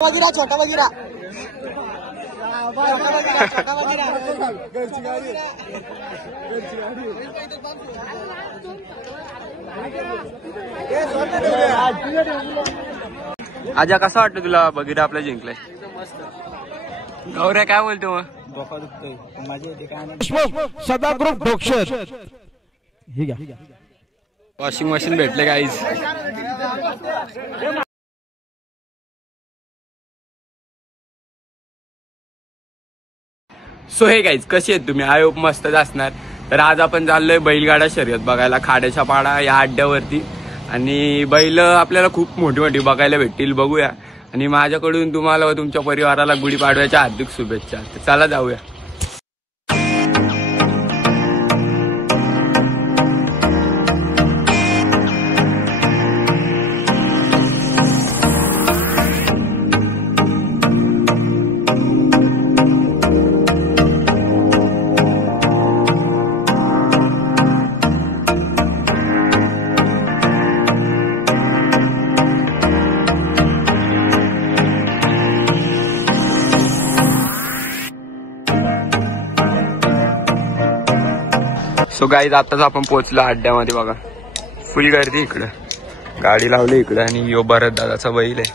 वगैरह छोटा वगैरह आजा कसा वाटतं तुला बघिरा आपल्या जिंकलंय? गौऱ्या काय बोलतो मग? डोका दुखतोय माझी येते काय नाही. सदा ग्रुप डोक्षर हे घ्या. वॉशिंग मशीन भेटले गाईज. सो हे गाईज कशी आहेत तुम्ही? आय होप मस्तच असणार. तर आज आपण चाललोय बैलगाडा शर्यत बघायला खाड्याच्या पाडा या अड्ड्यावरती. आणि बैल आपल्याला खूप मोठी मोठी बघायला भेटतील, बघूया. आणि माझ्याकडून तुम्हाला व तुमच्या परिवाराला गुढीपाडव्याच्या हार्दिक शुभेच्छा. तर चला जाऊया. सो गाईज आताच आपण पोहोचलो अड्ड्यामध्ये. बघा फुल गर्दी इकडं, गाडी लावली इकडं. आणि यो भरत दादाचा बैल आहे,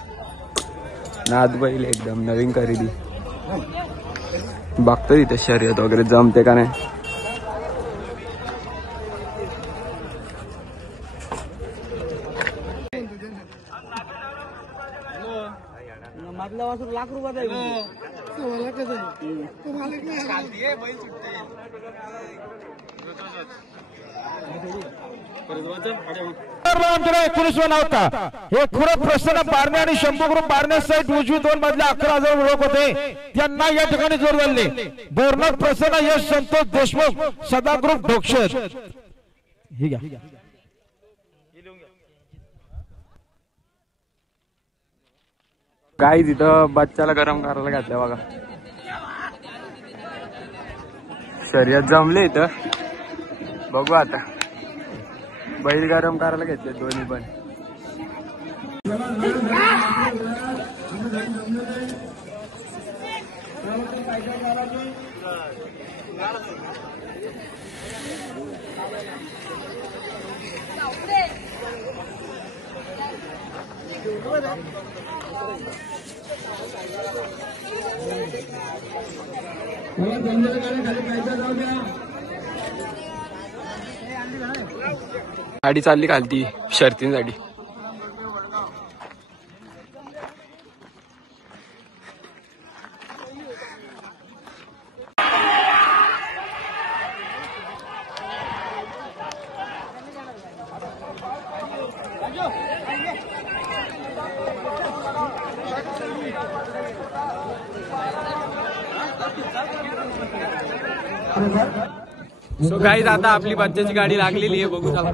नाद बैल एकदम नवीन खरेदी. बघतो इथे शर्यत वगैरे जमते का नाही. मधला वासरू लाख रुपयाचा नव्हता. हे खुरं प्रसन्न बारणे आणि शंभू ग्रुप बारणे साईड उजवी 2 मधल्या 11,000 ओळख होते. त्यांना या ठिकाणी जोर झाले. बोरनाथ प्रसन्न यश संतोष देशमुख सदा ग्रुप डोक्षर हे घ्या. गाईज इथं बच्चाला गरम करायला घातलं बघा. शर्यत जमले इथं, बघू आता. बैल गरम करायला घेतले दोन्ही पण. गाडी चालली खालती शर्तींसाठी. सो गाईज आता आपली बच्चाची गाडी लागलेली आहे, बघू चला.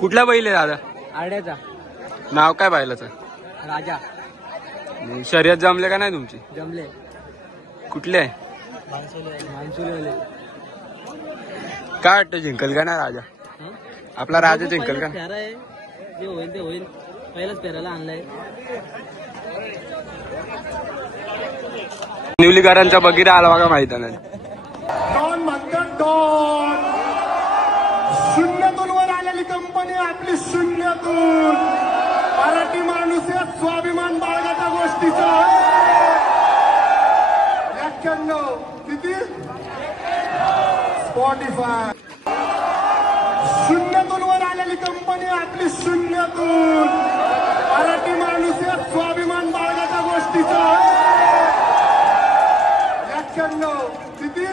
कुठला बैल आहे दादा? आड्याचा. नाव काय बैलाचं? राजा. शर्यत जमले का नाही तुमची? जमले. कुठले आहे? काय वाटतं जिंकल का नाही राजा? आपला राजा जिंकल का? फेरा आहे, जे होईल ते होईल. पहिलाच फेरायला आणलाय. निवलीकरांचा बघिरा आला बघा मैदानात. डॉन म्हणतात डॉन. शून्यातून वर आलेली कंपनी आपली शून्यातून. मराठी माणूस या स्वाभिमान बाळगाच्या गोष्टीचा 91 किती स्पॉटिफाय. शून्यातून वर आलेली कंपनी आपली शून्यातून. मराठी माणूस या स्वाभिमान बाळगाच्या गोष्टीचा 91 किती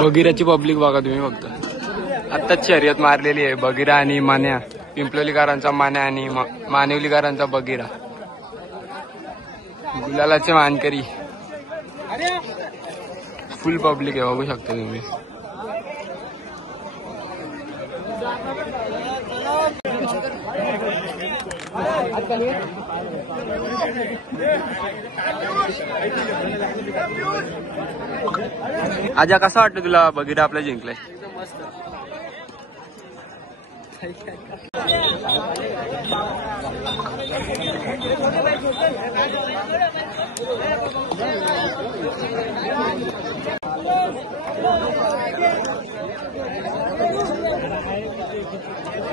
बगीराची पब्लिक बघा तुम्ही फक्त. आत्ताच शर्यत मारलेली आहे बगीरा आणि मान्या. पिंपलोलीकरांचा मान्या आणि मानवलीकरांचा बगीरा. गुलालाचे मानकरी फुल पब्लिक आहे बघू शकता तुम्ही. आजा कसा वाटतं तुला बगीरा आपला जिंकलाय?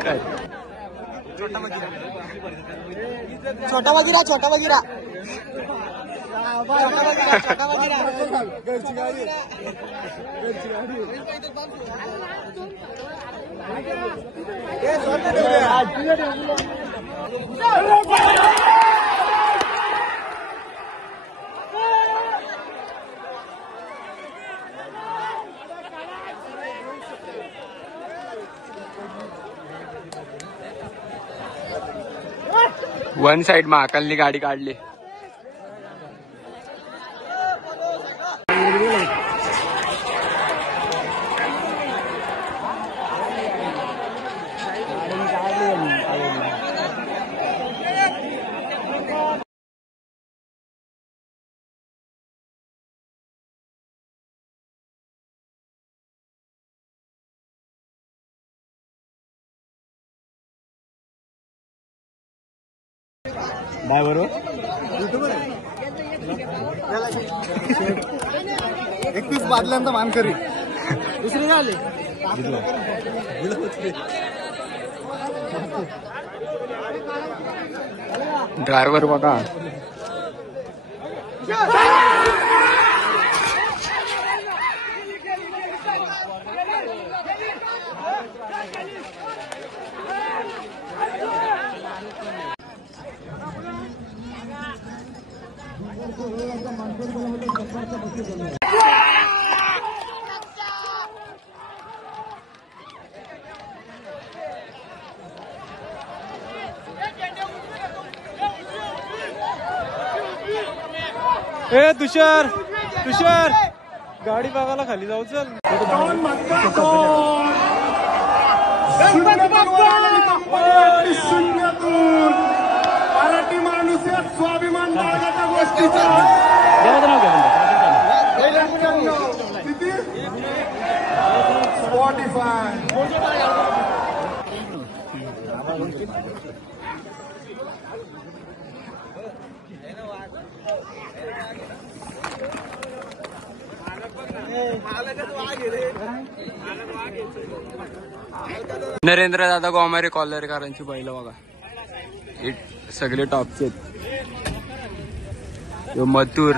काय छोटा बगीरा वन साइड महाकालनी गाडी काढली. बाय बरोबर 31 बादल्यांचा मानकरी दुसरे झाले. ड्रायव्हर बघा. ए तुषार गाडी बघायला खाली जाऊ. चल मराठी माणूस स्वाभिमान बाळगाच्या गोष्टीचा स्पॉटिफाय नरेंद्र दादा गोमारे कॉलरकरांची बैल बघा. सगळे टॉपचे. तो मथुर,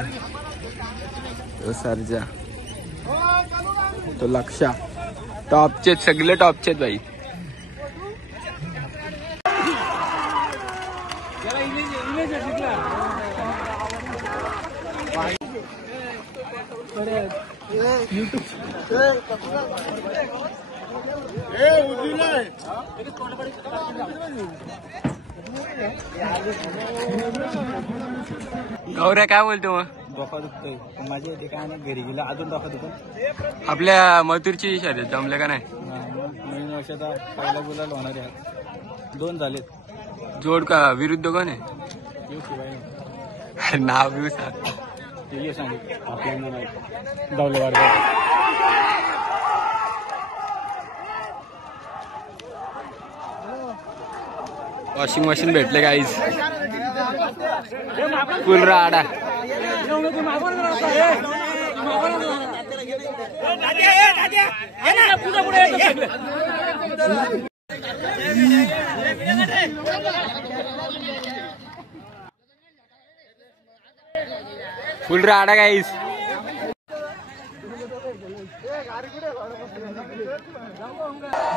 तो सर्जा, तो लक्षा. टॉपचे सगळे टॉपचे बाई. गौऱ्या काय बोलतो मग? डोका दुखतोय माझ्या इथे काय नाही. घरी गेला अजून डोका दुखत. आपल्या मथुरची शर्यत जमले का नाही? नवीन वर्षाचा पहिला गुलाल होणार आहे. 2 झालेत. जोड का विरुद्ध कोण आहे? शिवाय नाव बिव सांग. ते सांग आपल्याला नाही. दौलेवाड वॉशिंग मशीन भेटले गाईज. फुल राडा. फुल राडा गाईज.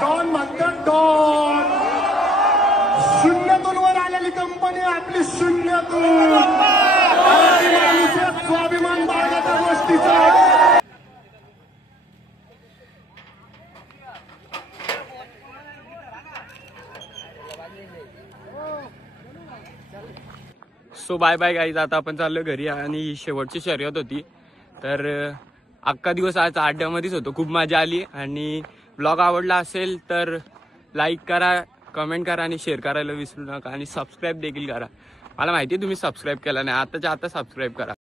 डॉन म्हणतात डॉन. शून्यातून वर आलेली कंपनी आपली शून्यातून. आणि माणूस एक स्वाभिमान बाळगाच्या गोष्टीचा. सो बाय बाय गाईज, आता आपण चाललो घरी आणि ही शेवटची शर्यत होती. तर अख्खा दिवस आज अड्ड्यामध्येच होतो, खूप मजा आली. आणि ब्लॉग आवडला असेल तर लाईक करा, कमेंट करा आणि शेअर करायला विसरू नका. आणि सबस्क्राईब देखील करा. मला माहिती आहे तुम्ही सबस्क्राईब केला नाही, आताच्या आता सबस्क्राईब करा.